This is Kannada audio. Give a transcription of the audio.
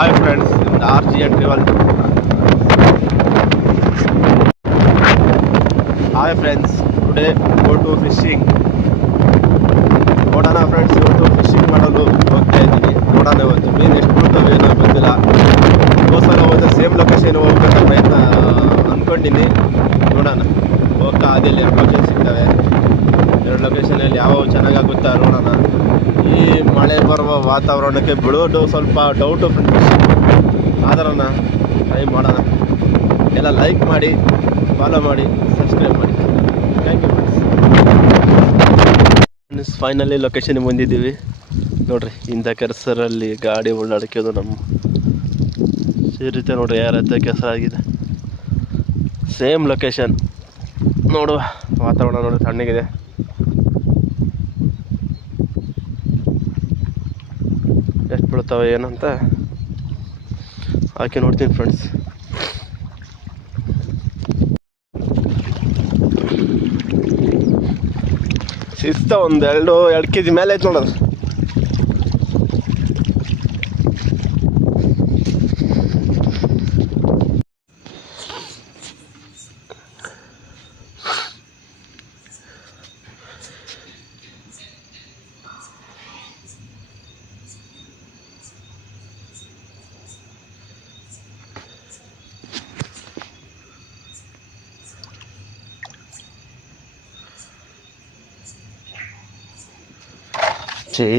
Hi friends, in the RGN Travel. Hi friends, today go to fishing. ನೋಡೋಣ ಫ್ರೆಂಡ್ಸ್, ಇವತ್ತು ಫಿಶಿಂಗ್ ಮಾಡಲು ಹೋಗ್ತಾ ಇದ್ದೀನಿ. ನೋಡೋಣ ಇವತ್ತು ಮೀನು ಎಷ್ಟು ಬೀಳ್ತವೆ ಏನೋ ಗೊತ್ತಿಲ್ಲ. ಹೋದ್ಸಲ ಹೋದ ಸೇಮ್ ಲೊಕೇಶನ್ ಹೋಗ್ಬೇಕಂತ ಪ್ರಯತ್ನ ಅಂದ್ಕೊಂಡಿನಿ. ನೋಡೋಣ, ಹೋಗ್ತಾ ಅದಲ್ಲಿ 2 ಲೊಕೇಶನ್ ಸಿಗ್ತವೆ. 2 ಲೊಕೇಶನಲ್ಲಿ ಯಾವ ಚೆನ್ನಾಗಾಗುತ್ತಾ ನೋಡೋಣ. ಈ ಮಳೆ ಬರುವ ವಾತಾವರಣಕ್ಕೆ ಬೀಳೋದು ಸ್ವಲ್ಪ ಡೌಟು ಫ್ರೆಂಡ್ಸ್. ಆದ್ರನ ಟ್ರೈ ಮಾಡೋಣ. ಎಲ್ಲ ಲೈಕ್ ಮಾಡಿ, ಫಾಲೋ ಮಾಡಿ, ಸಬ್ಸ್ಕ್ರೈಬ್ ಮಾಡಿ. Thank you friends. ಫೈನಲಿ ಲೊಕೇಶನ್ಗೆ ಬಂದಿದ್ದೀವಿ ನೋಡ್ರಿ. ಇಂಥ ಕೆಸರಲ್ಲಿ ಗಾಡಿ ಓಡಾಡ್ಕೋದು ನಮ್ಮ ಸೇರುತ್ತೆ ನೋಡ್ರಿ. ಯಾರತ್ತೆ ಕೆಸರಾಗಿದೆ. ಸೇಮ್ ಲೊಕೇಶನ್ ನೋಡುವ. ವಾತಾವರಣ ನೋಡಿ ತಣ್ಣಗಿದೆ. ಎಷ್ಟು ಬೀಳ್ತಾವೆ ಏನಂತ ಹಾಕಿ ನೋಡ್ತೀನಿ ಫ್ರೆಂಡ್ಸ್. ಸಿಗ್ತಾ ಒಂದು 2 kg ಮೇಲೆ ಐತೆ ನೋಡೋದು. Sí.